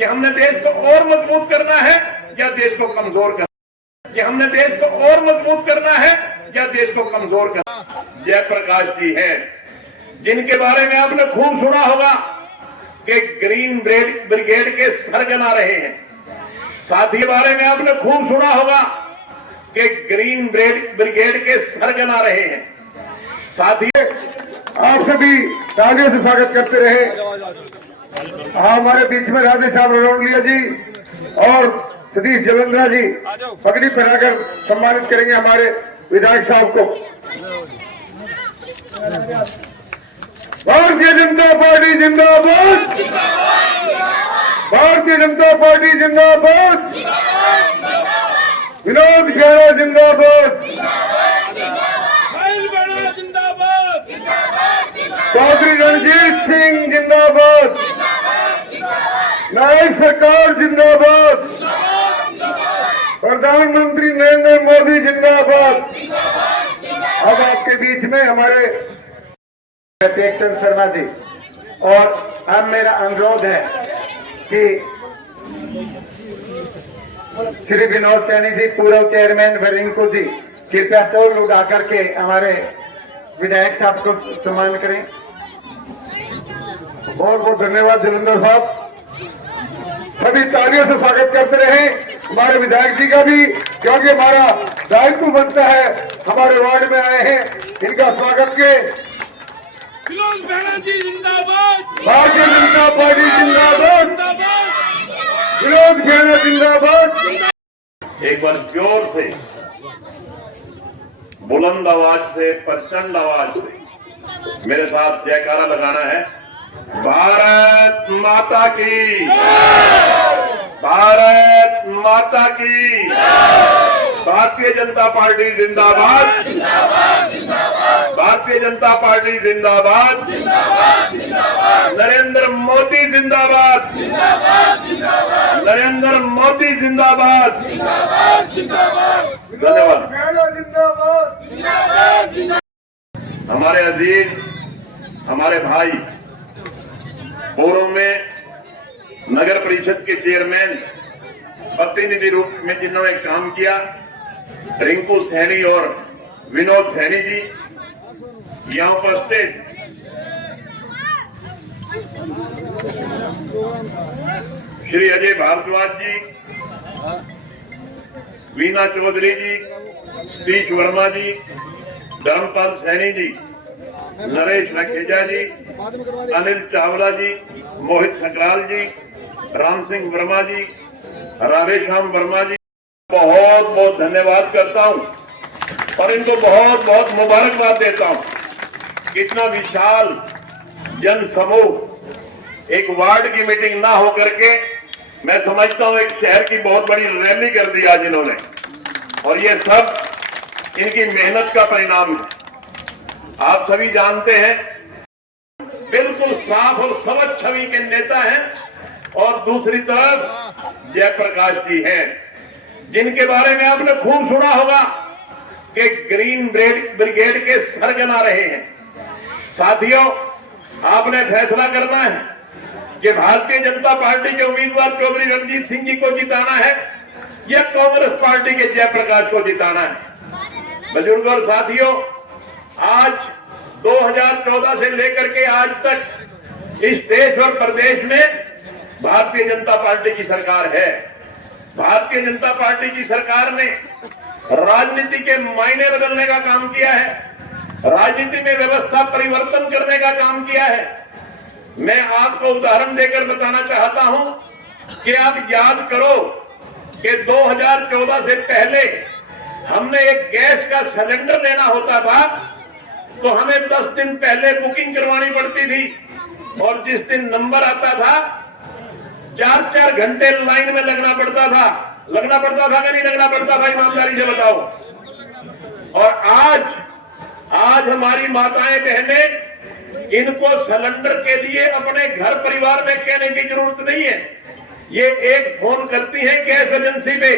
कि हमने देश को और मजबूत करना है या देश को कमजोर करना है, कि हमने देश को और मजबूत करना है या देश को कमजोर करना है। जयप्रकाश जी हैं जिनके बारे में आपने खूब सुना होगा कि ग्रीन ब्रिगेड के सरगना रहे हैं। साथ ही बारे में आपने खूब सुना होगा कि ग्रीन ब्रिगेड के सरगना रहे हैं। साथ ही आप सभी तालियों से स्वागत करते रहे। हमारे बीच में राधे श्याम रनौलिया जी और सतीश जलंधरा जी पगड़ी पहनाकर सम्मानित करेंगे हमारे विधायक साहब को। भारतीय जनता पार्टी जिंदाबाद, भारतीय जनता पार्टी जिंदाबाद, विनोद खेड़ा जिंदाबाद, चौधरी रणजीत सिंह जिंदाबाद, नायब सरकार जिंदाबाद, प्रधानमंत्री नरेंद्र मोदी जिंदाबाद। अब आपके बीच में हमारे टेकचंद शर्मा जी, और अब मेरा अनुरोध है कि श्री विनोद सैनी जी, पूर्व चेयरमैन रिंकू जी, कृपया शोर उठा करके हमारे विधायक साहब को सम्मान करें। बहुत बहुत धन्यवाद जलंधर साहब। सभी तालियों से स्वागत करते रहे हमारे विधायक जी का भी, क्योंकि हमारा दायित्व बनता है, हमारे वार्ड में आए हैं, इनका स्वागत के। विनोद खेड़ा जी जिंदाबाद, भारतीय जनता पार्टी जिंदाबाद, विनोद खेड़ा जिंदाबाद। एक बार जोर से, बुलंद आवाज से, प्रचंड आवाज से मेरे साथ जयकारा लगाना है। भारत माता की, भारत माता की, भारतीय जनता पार्टी जिंदाबाद, भारतीय जनता पार्टी जिंदाबाद, नरेंद्र मोदी जिंदाबाद, नरेंद्र मोदी जिंदाबाद। धन्यवाद। हमारे अजीज, हमारे भाई, पूर्व में नगर परिषद के चेयरमैन प्रतिनिधि रूप में जिन्होंने काम किया, रिंकू सैनी और विनोद सैनी जी यहाँ उपस्थित, श्री अजय भारद्वाज जी, वीना चौधरी जी, सतीश वर्मा जी, धर्मपाल सैनी जी, नरेश रखेजा जी, अनिल चावला जी, मोहित सकराल जी, राम सिंह वर्मा जी, राधेश्याम वर्मा जी, बहुत बहुत धन्यवाद करता हूं और इनको बहुत बहुत मुबारकबाद देता हूं। इतना विशाल जन समूह एक वार्ड की मीटिंग ना होकर के, मैं समझता हूं एक शहर की बहुत बड़ी रैली कर दी आज इन्होंने, और ये सब इनकी मेहनत का परिणाम है। आप सभी जानते हैं बिल्कुल साफ और स्वच्छ छवि के नेता हैं, और दूसरी तरफ जयप्रकाश जी हैं जिनके बारे में आपने खूब सुना होगा कि ग्रीन ब्रिगेड के सरगना रहे हैं। साथियों, आपने फैसला करना है कि भारतीय जनता पार्टी के उम्मीदवार चौधरी रणजीत सिंह जी को जिताना है या कांग्रेस पार्टी के जयप्रकाश को जिताना है। बुजुर्गों और साथियों, आज 2014 से लेकर के आज तक इस देश और प्रदेश में भारतीय जनता पार्टी की सरकार है। भारतीय जनता पार्टी की सरकार ने राजनीति के मायने बदलने का काम किया है, राजनीति में व्यवस्था परिवर्तन करने का काम किया है। मैं आपको उदाहरण देकर बताना चाहता हूं कि आप याद करो कि 2014 से पहले हमने एक गैस का सिलेंडर लेना होता था तो हमें 10 दिन पहले बुकिंग करवानी पड़ती थी, और जिस दिन नंबर आता था 4-4 घंटे लाइन में लगना पड़ता था कि नहीं लगना पड़ता था? ईमानदारी से बताओ। और आज हमारी माताएं बहनें, इनको सिलेंडर के लिए अपने घर परिवार में कहने की जरूरत नहीं है। ये एक फोन करती है गैस एजेंसी पे,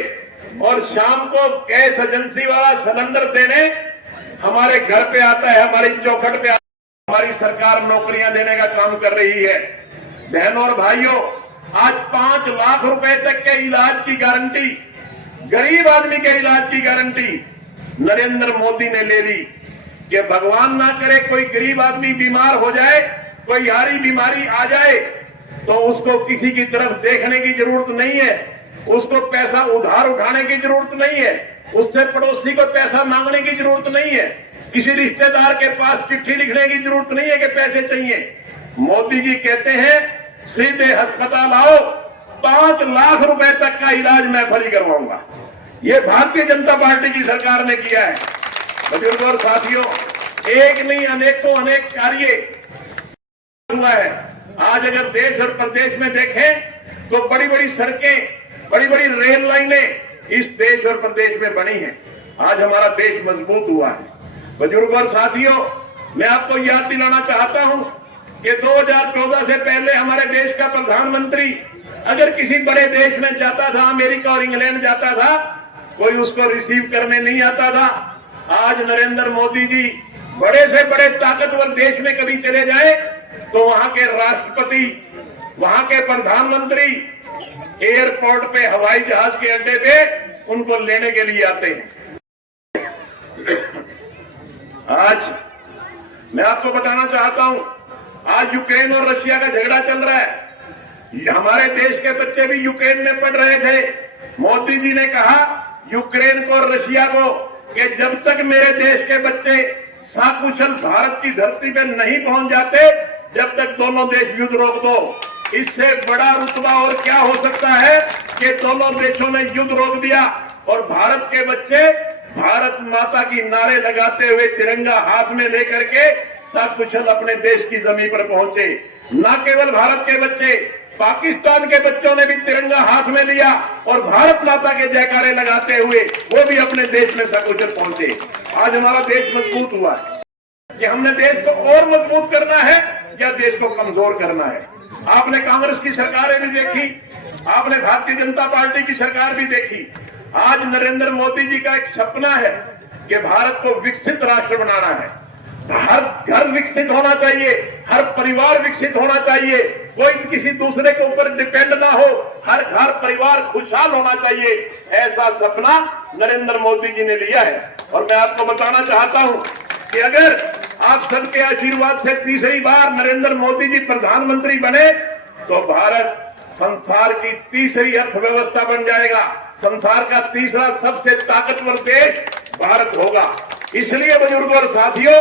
और शाम को गैस एजेंसी वाला सिलेंडर देने हमारे घर पे आता है, हमारी चौखट पे आता है। हमारी सरकार नौकरियां देने का काम कर रही है। बहनों और भाइयों, आज 5 लाख रुपए तक के इलाज की गारंटी, गरीब आदमी के इलाज की गारंटी नरेंद्र मोदी ने ले ली कि भगवान ना करे कोई गरीब आदमी बीमार हो जाए, कोई यारी बीमारी आ जाए तो उसको किसी की तरफ देखने की जरूरत नहीं है, उसको पैसा उधार उठाने की जरूरत नहीं है, उससे पड़ोसी को पैसा मांगने की जरूरत नहीं है, किसी रिश्तेदार के पास चिट्ठी लिखने की जरूरत नहीं है कि पैसे चाहिए। मोदी जी कहते हैं सीधे अस्पताल आओ, 5 लाख रुपए तक का इलाज मैं फ्री करवाऊंगा। ये भारतीय जनता पार्टी की सरकार ने किया है। बुजुर्गों और साथियों, एक नहीं अनेकों अनेक कार्य हुआ है। आज अगर देश और प्रदेश में देखें तो बड़ी बड़ी सड़कें, बड़ी बड़ी रेल लाइनें इस देश और प्रदेश में बनी हैं। आज हमारा देश मजबूत हुआ है। बुजुर्गों और साथियों, मैं आपको याद दिलाना चाहता हूं कि 2014 से पहले हमारे देश का प्रधानमंत्री अगर किसी बड़े देश में जाता था, अमेरिका और इंग्लैंड जाता था, कोई उसको रिसीव करने नहीं आता था। आज नरेंद्र मोदी जी बड़े से बड़े ताकतवर देश में कभी चले जाए तो वहां के राष्ट्रपति, वहां के प्रधानमंत्री एयरपोर्ट पे, हवाई जहाज के अड्डे पे उनको लेने के लिए आते हैं। आज मैं आपको बताना चाहता हूं, आज यूक्रेन और रशिया का झगड़ा चल रहा है। हमारे देश के बच्चे भी यूक्रेन में पढ़ रहे थे। मोदी जी ने कहा यूक्रेन को और रशिया को कि जब तक मेरे देश के बच्चे सकुशल भारत की धरती पे नहीं पहुंच जाते, जब तक दोनों देश युद्ध रोक दो। इससे बड़ा रुतबा और क्या हो सकता है कि दोनों देशों ने युद्ध रोक दिया और भारत के बच्चे भारत माता की नारे लगाते हुए तिरंगा हाथ में लेकर के सकुशल अपने देश की जमीन पर पहुंचे। न केवल भारत के बच्चे, पाकिस्तान के बच्चों ने भी तिरंगा हाथ में लिया और भारत माता के जयकारे लगाते हुए वो भी अपने देश में सकुशल पहुंचे। आज हमारा देश मजबूत हुआ है कि हमने देश को और मजबूत करना है या देश को कमजोर करना है। आपने कांग्रेस की सरकारें भी देखी, आपने भारतीय जनता पार्टी की सरकार भी देखी। आज नरेंद्र मोदी जी का एक सपना है कि भारत को विकसित राष्ट्र बनाना है। हर घर विकसित होना चाहिए, हर परिवार विकसित होना चाहिए, कोई किसी दूसरे के ऊपर डिपेंड ना हो, हर घर परिवार खुशहाल होना चाहिए। ऐसा सपना नरेंद्र मोदी जी ने लिया है। और मैं आपको बताना चाहता हूं कि अगर आप सबके आशीर्वाद से तीसरी बार नरेंद्र मोदी जी प्रधानमंत्री बने तो भारत संसार की तीसरी अर्थव्यवस्था बन जाएगा। संसार का तीसरा सबसे ताकतवर देश भारत होगा। इसलिए बुजुर्गों और साथियों,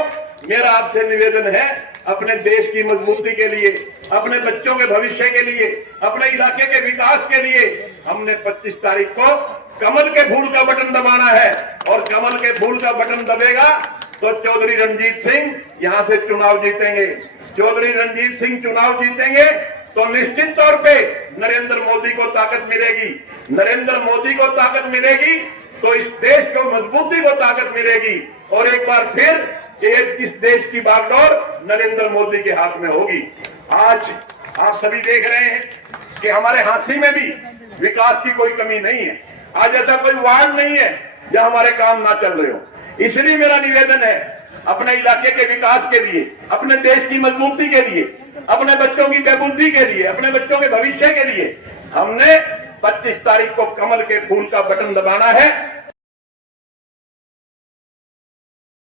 मेरा आपसे निवेदन है, अपने देश की मजबूती के लिए, अपने बच्चों के भविष्य के लिए, अपने इलाके के विकास के लिए हमने 25 तारीख को कमल के फूल का बटन दबाना है। और कमल के फूल का बटन दबेगा तो चौधरी रणजीत सिंह यहां से चुनाव जीतेंगे। चौधरी रणजीत सिंह चुनाव जीतेंगे तो निश्चित तौर पे नरेंद्र मोदी को ताकत मिलेगी। नरेंद्र मोदी को ताकत मिलेगी तो इस देश को मजबूती को ताकत मिलेगी। और एक बार फिर इस देश की बागडोर नरेंद्र मोदी के हाथ में होगी। आज आप सभी देख रहे हैं कि हमारे हांसी में भी विकास की कोई कमी नहीं है। आज ऐसा कोई वार्ड नहीं है जहां हमारे काम ना चल रहे हो। इसलिए मेरा निवेदन है, अपने इलाके के विकास के लिए, अपने देश की मजबूती के लिए, अपने बच्चों की बेबुद्धि के लिए, अपने बच्चों के भविष्य के लिए हमने 25 तारीख को कमल के फूल का बटन दबाना है।